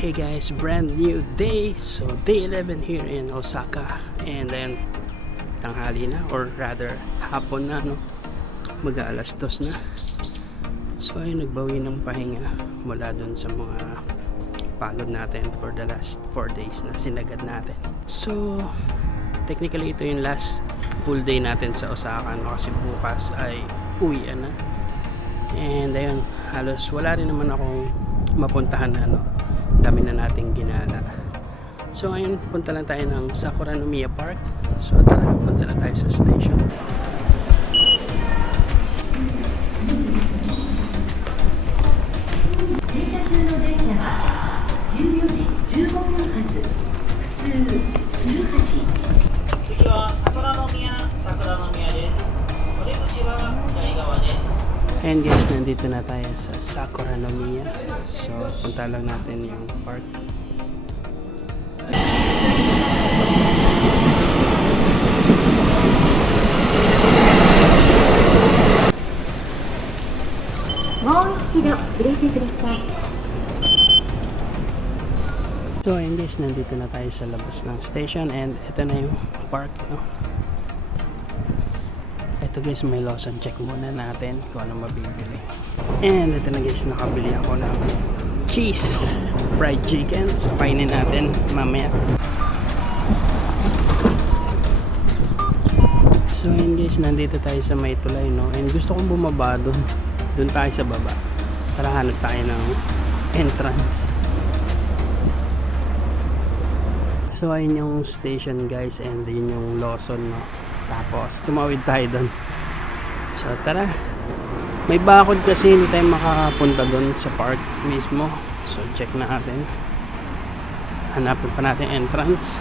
Hey guys, brand new day. So day 11 here in Osaka. And then tanghali na, or rather hapon na, no? Mag-aalas 2 na. So ayun, nagbawi ng pahinga mula dun sa mga pagod natin for the last 4 days na sinagad natin. So technically ito yung last full day natin sa Osaka, no? Kasi bukas ay uwian na. And ayun, halos wala rin naman akong mapuntahan na, no? Dami na nating ginala. So ngayon punta lang tayo ng Sakura no Miya Park. So tara, punta na tayo sa station. And guys, nandito na tayo sa Sakura no Miya. So punta lang natin yung park. So ayun guys, nandito na tayo sa labas ng station and ito na yung park, no? Ito guys, may Lawson, check muna natin kung ano mabibili. And ito na guys, nakabili ako ng cheese fried chicken. So kainin natin mamaya. So ayun guys, nandito tayo sa may tulay, no? And gusto kong bumaba doon tayo sa baba para hanap tayo ng entrance. So ayun yung station guys, and yun yung Lawson, no? Tapos tumawid tayo doon. So tara, may bakod kasi hindi tayo makakapunta doon sa park mismo. So check na natin, hanapin pa natin entrance.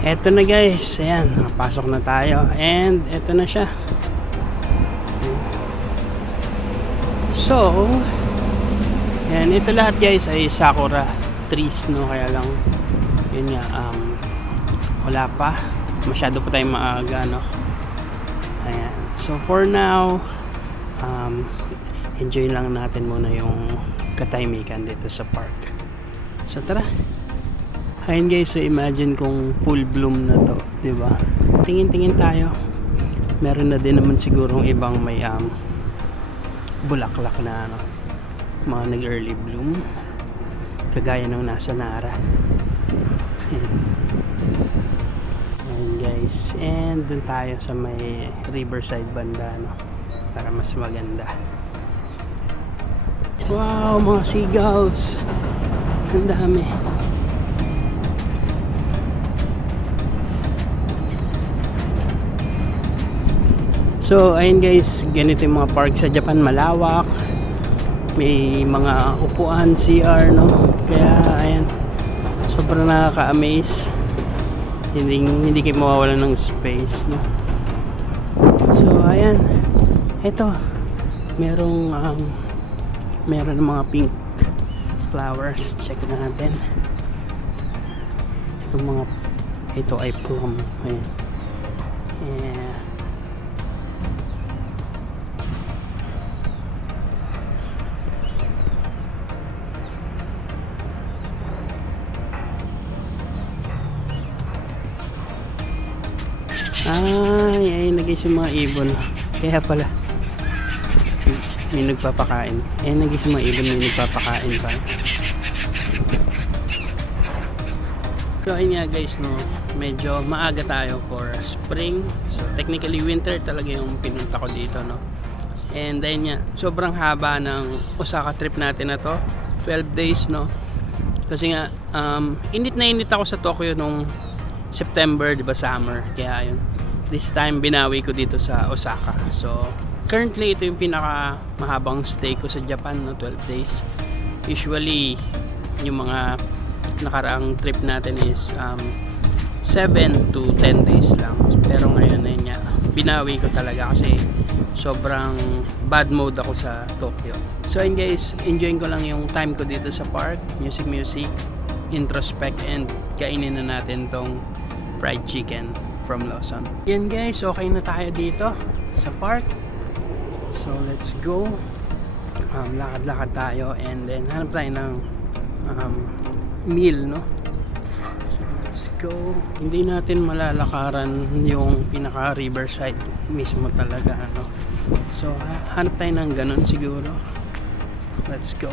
Eto na guys, ayan, napasok na tayo and eto na siya. So ayan, ito lahat guys ay sakura trees, no? Kaya lang yun nga, wala pa masyado pa tayong maaga, no? Ayan, so for now enjoy lang natin muna yung katahimikan dito sa park. So tara. Ayun guys, so imagine kung full bloom na to, diba? Tingin-tingin tayo, meron na din naman sigurong ibang may bulaklak na, ano, mga nag early bloom kagaya nung nasa Nara. Ayan guys, and dun tayo sa may riverside banda, no? Para mas maganda. Wow, mga seagulls, ang dami. So ayun guys, ganito yung mga park sa Japan, malawak, may mga upuan, CR, no? Kaya ayan, sobrang nakaka-amaze. Hindi kayo mawawalan ng space, no? So ayan, ito meron ng mga pink flowers. Check natin itong mga ito ay plum. Ayan, yeah. Ay, nagis yung mga ibon. Kaya pala may nagpapakain. Nagis yung mga ibon, may nagpapakain pa. So ayun nga guys, no, medyo maaga tayo for spring. So technically winter talaga yung pinunta ko dito, no. And then nga, sobrang haba ng Osaka trip natin na to, 12 days, no. Kasi nga init na init ako sa Tokyo nung September, di ba, summer. Kaya yun, this time binawi ko dito sa Osaka. So currently ito yung pinaka mahabang stay ko sa Japan, no, 12 days. Usually yung mga nakaraang trip natin is 7 to 10 days lang. Pero ngayon na yun, binawi ko talaga kasi sobrang bad mode ako sa Tokyo. So yun guys, enjoying ko lang yung time ko dito sa park, music, introspect, and kainin na natin tong fried chicken from Lawson. Yan guys, okay na tayo dito sa park. So let's go. Lakad-lakad tayo and then hanap tayo ng meal, no? So let's go. Hindi natin malalakaran yung pinaka riverside mismo talaga, ano. So hanap tayo ng ganun siguro. Let's go.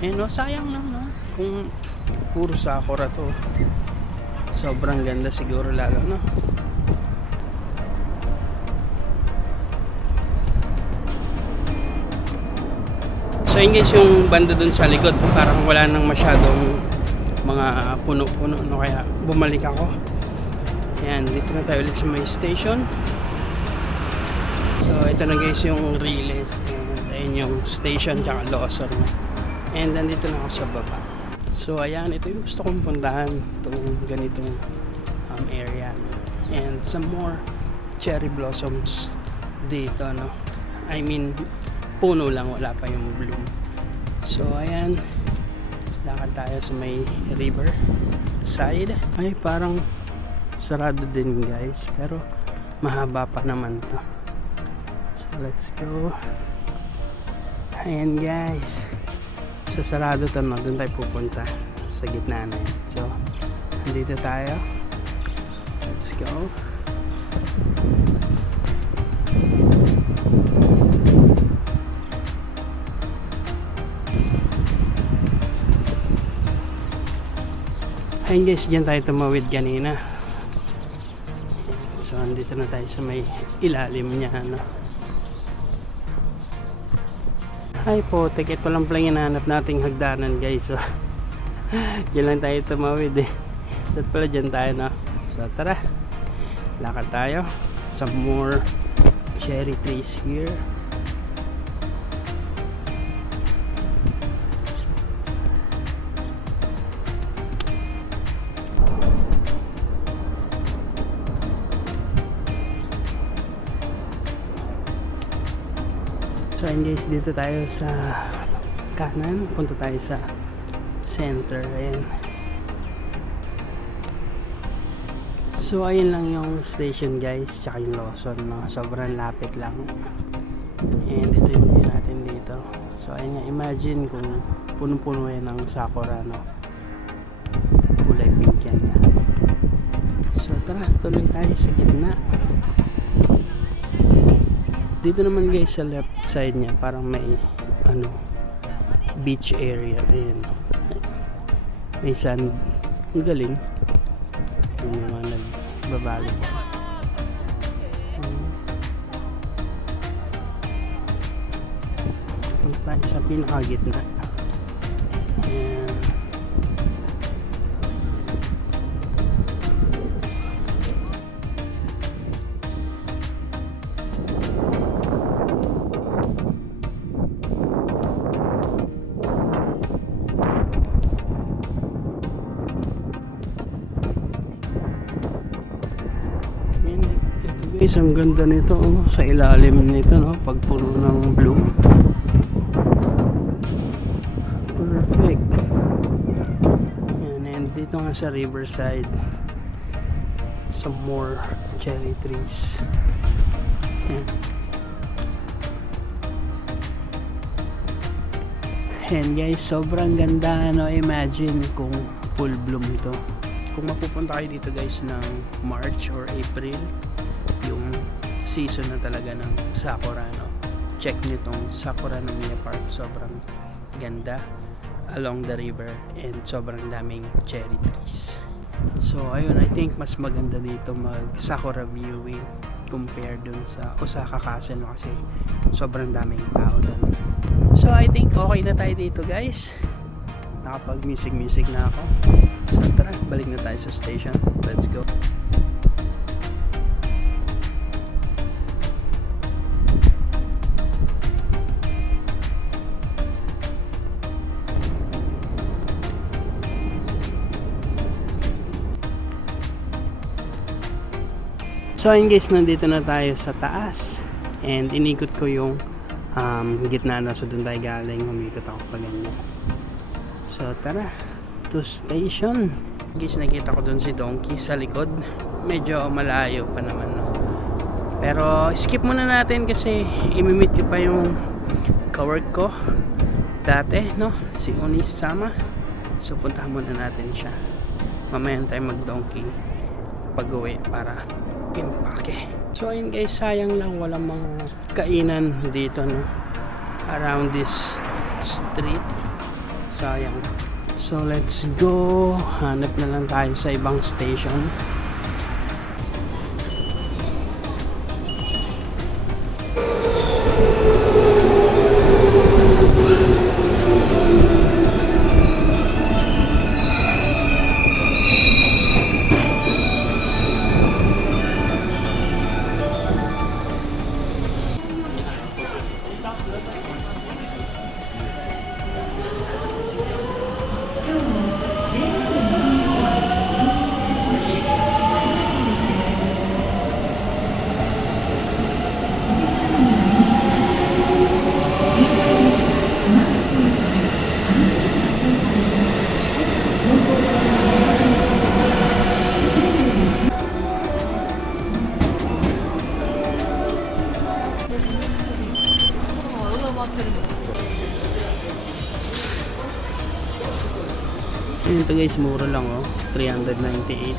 No, sayang lang, no? Kung puro sakura to, sobrang ganda siguro lalo, no? So yun guys, yung banda dun sa likod, parang wala nang masyadong mga puno-puno, no? Kaya bumalik ako. Ayan, dito na tayo ulit sa may station. So ito na guys yung Riles, and ayun yung station tsaka Lawson, no? And nandito na ako sa baba. So ayan, ito yung gusto kong puntahan, itong ganitong area, no? And some more cherry blossoms dito, no? I mean, puno lang, wala pa yung bloom. So ayan, lakad tayo sa may river side. Ay, parang sarado din guys, pero mahaba pa naman to. So let's go. Ayan guys, so sarado to, no? Doon tayo pupunta sa gitna na yan. So nandito tayo, let's go. Ayun guys, dyan tayo tumawid kanina. So andito na tayo sa may ilalim niya, ano. Ay po, ito lang pala hinahanap nating hagdanan guys. So dyan lang tayo tumawid eh. So pala dyan tayo, no. So tara, lakad tayo. Some more cherry trees here. So ayun guys, dito tayo sa kanan, punta tayo sa center. Ayan. So ayun lang yung station guys, tsaka yung Lawson, no? Sobrang lapit lang. And ito yung view natin dito. So ayun nga, imagine kung puno-puno yan ng sakura, no? Kulay pink yan nga. So tara, tuloy tayo sa gitna. Dito naman guys sa left side niya, parang may ano, beach area. Ayan, may sand. Ang galing. Yung mga nagbabalik. Punta tayo sa pinakagitna. Ayan. Guys, ang ganda nito, oh, sa ilalim nito, no, pag puno ng bloom. Perfect. Yan, and dito nga sa riverside, some more cherry trees. Yan. And guys, sobrang ganda, no. Imagine kung full bloom ito. Kung mapupunta kayo dito guys ng March or April, yung season na talaga ng sakura, no? Check nyo tong Sakura no Miya Park. Sobrang ganda along the river and sobrang daming cherry trees. So ayun, I think mas maganda dito mag sakura viewing compare dun sa Osaka Castle, no? Kasi sobrang daming tao dun. So I think okay na tayo dito guys. Nakapag music na ako. So tara, balik na tayo sa station. Let's go. So ayun guys, nandito na tayo sa taas and inikot ko yung gitna na, so doon tayo galing, umikot ako pa ganyan. So tara, to station. Guys, nakita ko doon si Donkey sa likod, medyo malayo pa naman, no? Pero skip muna natin kasi imimit ko pa yung kawork ko dati, no? Si Onisama. So puntahan muna natin siya. Mamaya tayo mag-donkey pag-uwi para pimpake. So ayun guys, sayang lang walang mga kainan dito, no? Around this street. Sayang. So let's go. Hanap na lang tayo sa ibang station. Yun to guys, mura lang oh, 398.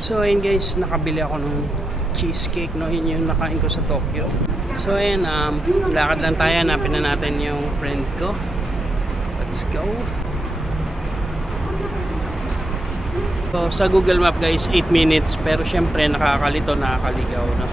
So ayun guys, nakabili ako ng cheesecake, no? Yun yung nakain ko sa Tokyo. So ayun, lakad lang tayo, hanapin na natin yung friend ko. Let's go. So sa Google Map guys, 8 minutes, pero syempre nakakalito, nakakaligaw, no?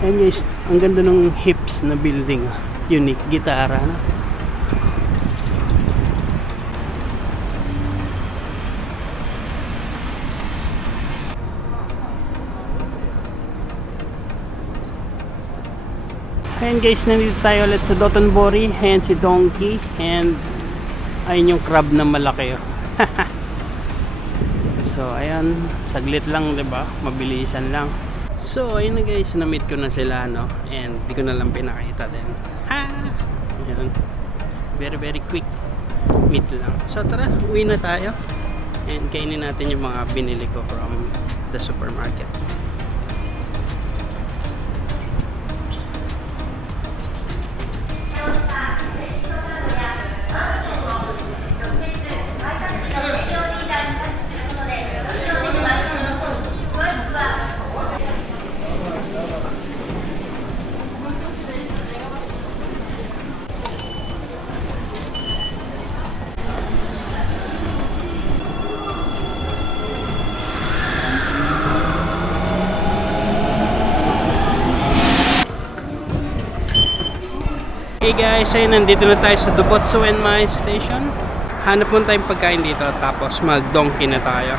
Ayan guys, ang ganda ng hips na building, unique gitara, no? Ayan guys, nandito tayo ulit sa Dotonbori. Ayan si Donkey, and ayun yung crab na malaki, oh. So ayan, saglit lang, 'di ba? Mabilisan lang. So ayun na guys, na-meet ko na sila, no? And di ko na lang pinakita din. Ha! Ayan. Very very quick meet lang. So tara, uwi na tayo. And kainin natin yung mga binili ko from the supermarket. Hey guys, ayun, nandito na tayo sa Dobotsu Enmai Station. Hanap muna tayong pagkain dito, tapos mag-donkey na tayo.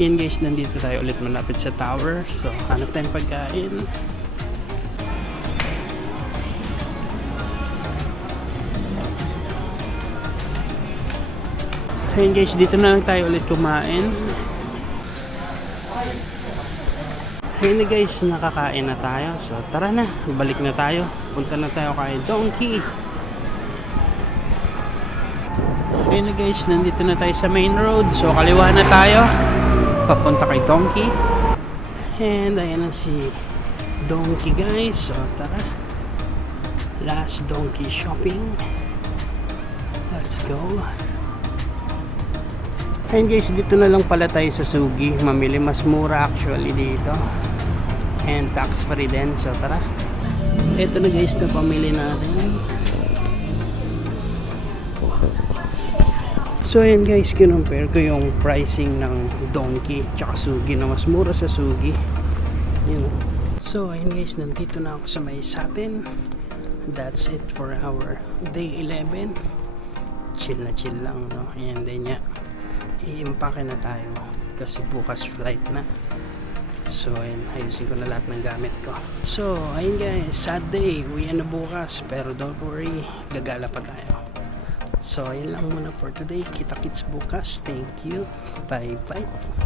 Ayun guys, nandito tayo ulit malapit sa tower. So hanap tayong pagkain. Ayun guys, dito na lang tayo ulit kumain. Ayun na guys, nakakain na tayo. So tara na, balik na tayo. Punta na tayo kay Donkey. Ayun na guys, nandito na tayo sa main road. So kaliwa na tayo, papunta kay Donkey. And ayan na si Donkey guys. So tara, last Donkey shopping. Let's go. Ayun guys, dito na lang pala tayo sa Sugi mamili. Mas mura actually dito, and tax free din. So tara, eto na guys na pamili natin. So ayan guys, kinumpare ko yung pricing ng Donkey tsaka Sugi, na mas mura sa Sugi, you know. So ayan guys, nandito na ako sa may Satin. That's it for our day 11. Chill na chill lang, no? Ayan din niya, i-impake na tayo kasi bukas flight na. So ayun, ayusin ko na lahat ng gamit ko. So ayun guys, sad day, uwi na bukas, pero don't worry, gagala pa tayo. So, ayun lang muna for today. Kita-kits bukas. Thank you. Bye-bye.